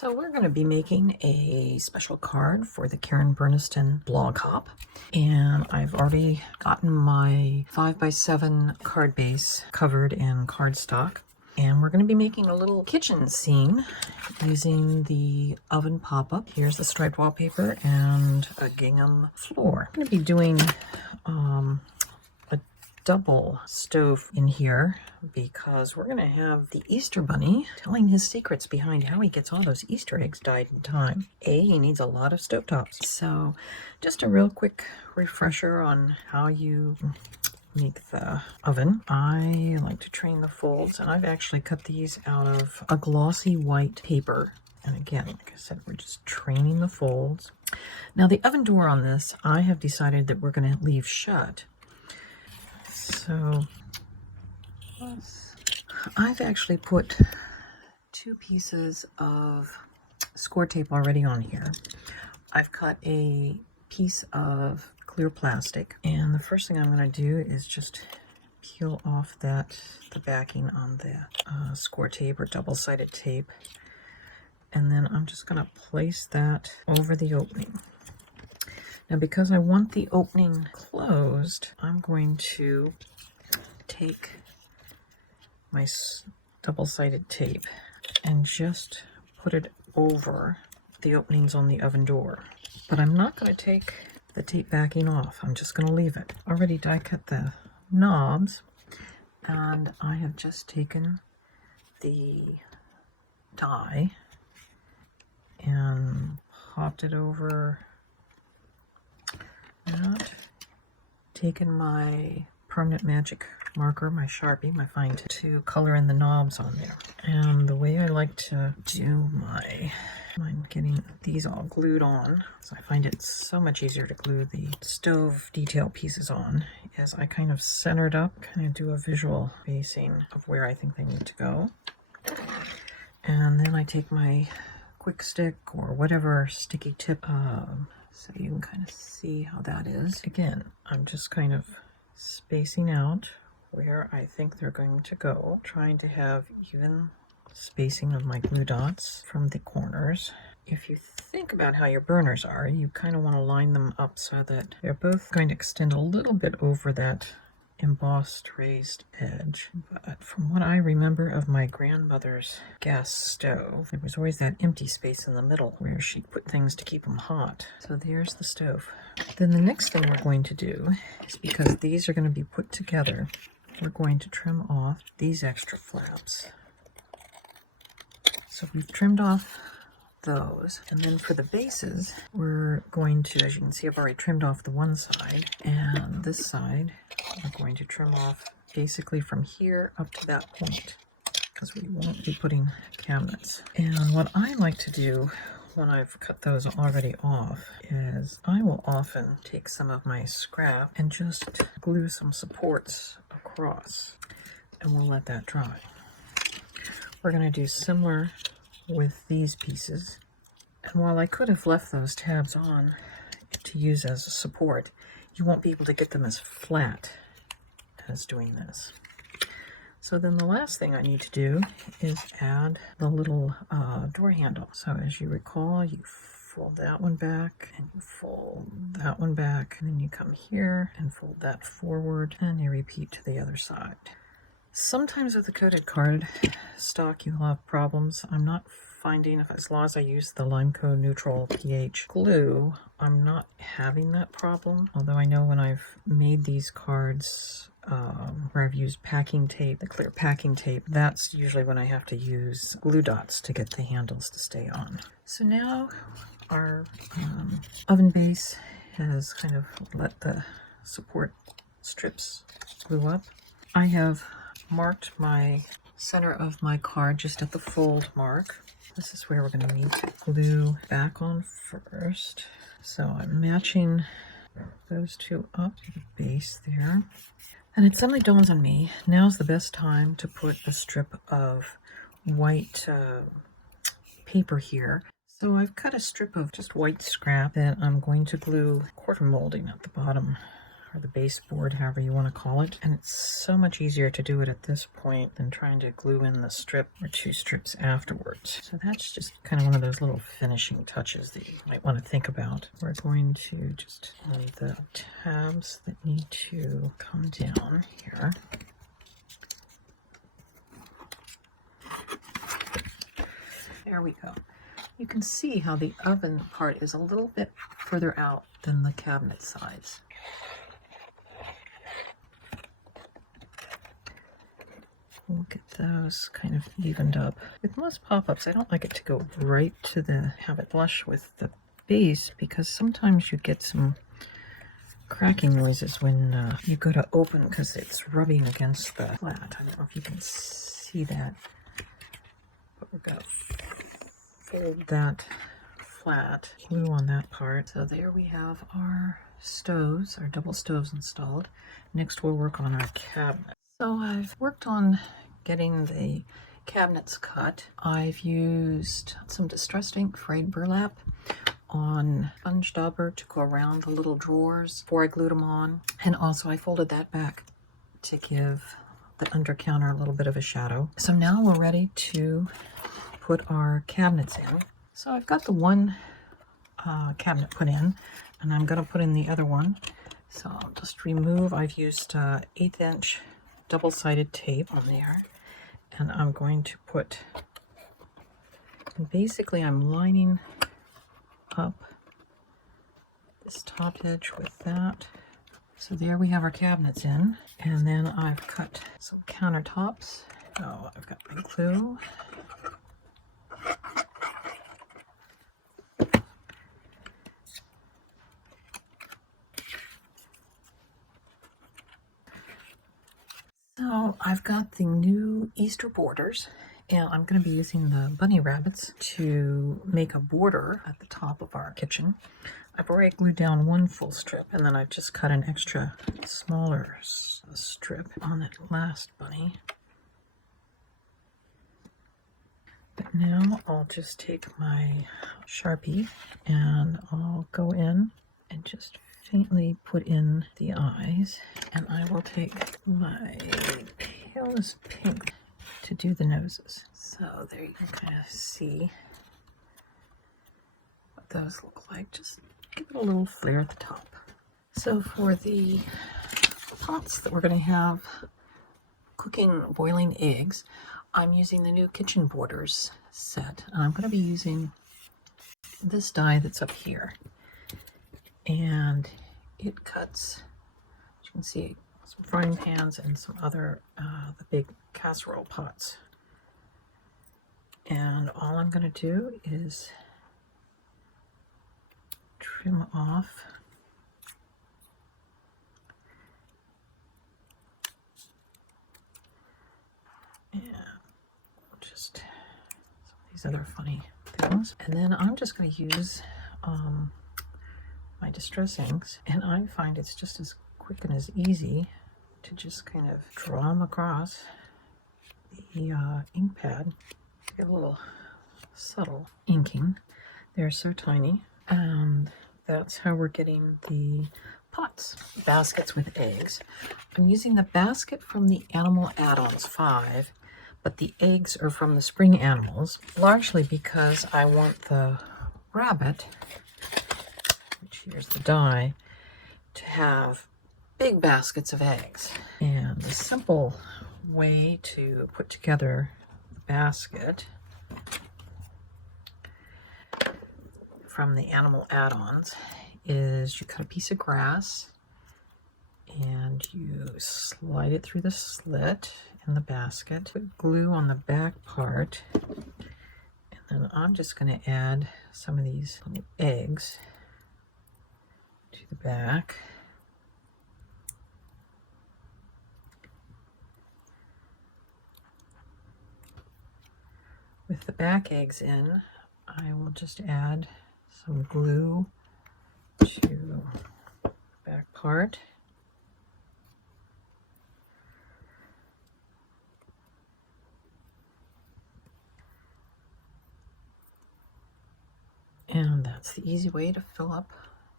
So we're going to be making a special card for the Karen Berniston blog hop, and I've already gotten my 5x7 card base covered in cardstock, and we're going to be making a little kitchen scene using the oven pop-up. Here's the striped wallpaper and a gingham floor. I'm going to be doing a double stove in here because we're going to have the Easter Bunny telling his secrets behind how he gets all those Easter eggs dyed in time. He needs a lot of stovetops. So just a real quick refresher on how you make the oven. I like to train the folds, and I've actually cut these out of a glossy white paper. And again, like I said, we're just training the folds. Now the oven door on this, I have decided that we're going to leave shut. So I've actually put 2 pieces of score tape already on here. I've cut a piece of clear plastic, and the first thing I'm going to do is just peel off the backing on the score tape or double-sided tape, and then I'm just going to place that over the opening. Now, because I want the opening closed, I'm going to take my double-sided tape and just put it over the openings on the oven door. But I'm not going to take the tape backing off. I'm just going to leave it. Already die cut the knobs, and I have just taken the die and popped it over that. Taken my permanent magic marker, my Sharpie, my fine tip, to color in the knobs on there. And the way I like to do I'm getting these all glued on, so I find it so much easier to glue the stove detail pieces on, is I kind of center it up, kind of do a visual basing of where I think they need to go. And then I take my quick stick or whatever sticky tip, so you can kind of see how that is. Again, I'm just kind of spacing out where I think they're going to go, trying to have even spacing of my glue dots from the corners. If you think about how your burners are, you kind of want to line them up so that they're both going to extend a little bit over that embossed raised edge. But from what I remember of my grandmother's gas stove, there was always that empty space in the middle where she put things to keep them hot. So there's the stove. Then the next thing we're going to do is, because these are going to be put together, we're going to trim off these extra flaps. So we've trimmed off those, and then for the bases, we're going to, as you can see, I've already trimmed off the one side, and this side we're going to trim off basically from here up to that point, because we won't be putting cabinets. And what I like to do when I've cut those already off is I will often take some of my scrap and just glue some supports across, and we'll let that dry. We're going to do similar with these pieces, and while I could have left those tabs on to use as a support, you won't be able to get them as flat as doing this. So then the last thing I need to do is add the little door handle. So as you recall, you fold that one back, and you fold that one back, and then you come here and fold that forward, and you repeat to the other side. Sometimes with the coated card stock you'll have problems. I'm not finding, as long as I use the Limeco neutral pH glue, I'm not having that problem. Although I know when I've made these cards where I've used packing tape, the clear packing tape, that's usually when I have to use glue dots to get the handles to stay on. So now our oven base has kind of let the support strips glue up. I have marked my center of my card just at the fold mark. This is where we're going to need to glue back on first. So I'm matching those two up to the base there. And it suddenly dawns on me, now's the best time to put a strip of white paper here. So I've cut a strip of just white scrap that I'm going to glue quarter molding at the bottom or the baseboard, however you want to call it. And it's so much easier to do it at this point than trying to glue in the strip or 2 strips afterwards. So that's just kind of one of those little finishing touches that you might want to think about. We're going to just on the tabs that need to come down here. There we go. You can see how the oven part is a little bit further out than the cabinet size. We'll get those kind of evened up. With most pop-ups, I don't like it to go right to have it flush with the base, because sometimes you get some cracking noises when you go to open because it's rubbing against the flat. I don't know if you can see that, but we're going to fold that flat, glue on that part. So there we have our stoves, our double stoves installed. Next we'll work on our cabinet. So I've worked on getting the cabinets cut. I've used some distressed ink frayed burlap on sponge dauber to go around the little drawers before I glued them on. And also I folded that back to give the under counter a little bit of a shadow. So now we're ready to put our cabinets in. So I've got the one cabinet put in, and I'm going to put in the other one. So I'll just remove, I've used 1/8 inch double-sided tape on there, and I'm going to put, and basically I'm lining up this top edge with that. So there we have our cabinets in, and then I've cut some countertops. So I've got my glue. So I've got the new Easter borders, and I'm going to be using the bunny rabbits to make a border at the top of our kitchen. I've already glued down one full strip, and then I've just cut an extra smaller strip on that last bunny. But now I'll just take my Sharpie and I'll go in and just faintly put in the eyes, and I will take my palest pink to do the noses. So there you can kind of see what those look like. Just give it a little flare at the top. So for the pots that we're going to have cooking boiling eggs, I'm using the new kitchen borders set, and I'm going to be using this die that's up here, and it cuts, as you can see, some frying pans and some other the big casserole pots. And all I'm going to do is trim off and just some of these other funny things. And then I'm just going to use my distress inks, and I find it's just as quick and as easy to just kind of draw them across the ink pad. Get a little subtle inking. They're so tiny, and that's how we're getting the pots, baskets with eggs. I'm using the basket from the Animal Add-ons 5, but the eggs are from the Spring Animals, largely because I want the rabbit, which here's the die, to have big baskets of eggs. And the simple way to put together the basket from the Animal Add-ons is you cut a piece of grass and you slide it through the slit in the basket, put glue on the back part, and then I'm just going to add some of these little eggs to the back. With the back eggs in, I will just add some glue to the back part. And that's the easy way to fill up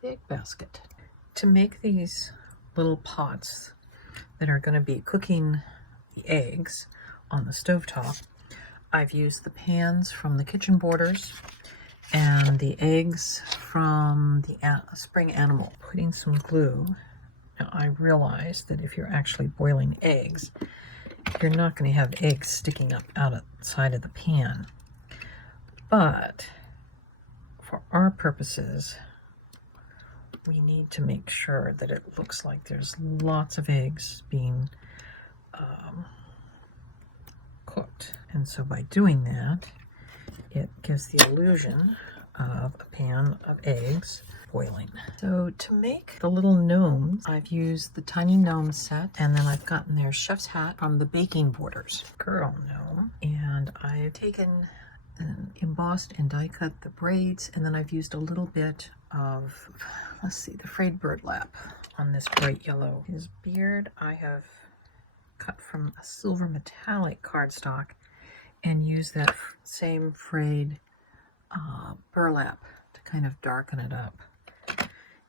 the egg basket. To make these little pots that are going to be cooking the eggs on the stovetop. I've used the pans from the kitchen borders and the eggs from the spring animal. Putting some glue. Now I realize that if you're actually boiling eggs, you're not going to have eggs sticking up outside of the pan. But for our purposes, we need to make sure that it looks like there's lots of eggs being cooked. And so by doing that, it gives the illusion of a pan of eggs boiling. So to make the little gnomes, I've used the tiny gnome set, and then I've gotten their chef's hat from the baking borders. Girl gnome. And I've taken and embossed and die cut the braids, and then I've used a little bit of, let's see, the frayed burlap on this bright yellow. His beard I have cut from a silver metallic cardstock and used that same frayed burlap to kind of darken it up.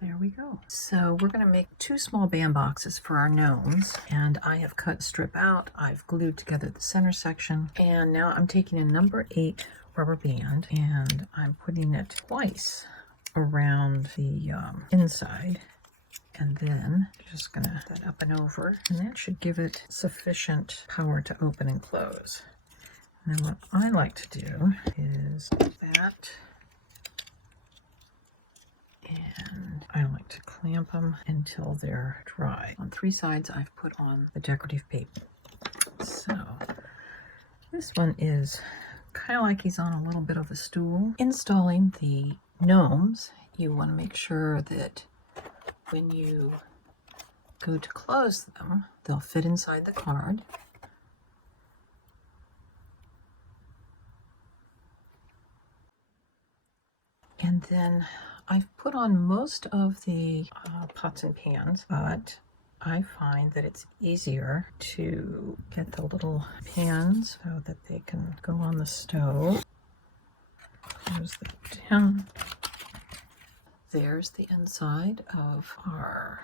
There we go. So we're going to make 2 small band boxes for our gnomes, and I have cut strip out. I've glued together the center section, and now I'm taking a number 8 rubber band and I'm putting it twice around the inside, and then just going to put that up and over, and that should give it sufficient power to open and close. And then what I like to do is that, and I like to clamp them until they're dry. On 3 sides I've put on the decorative paper. So this one is kind of like he's on a little bit of a stool. Installing the gnomes, you want to make sure that when you go to close them, they'll fit inside the card. And then I've put on most of the pots and pans, but I find that it's easier to get the little pans so that they can go on the stove. Close that down. There's the inside of our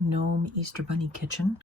Gnome Easter Bunny kitchen.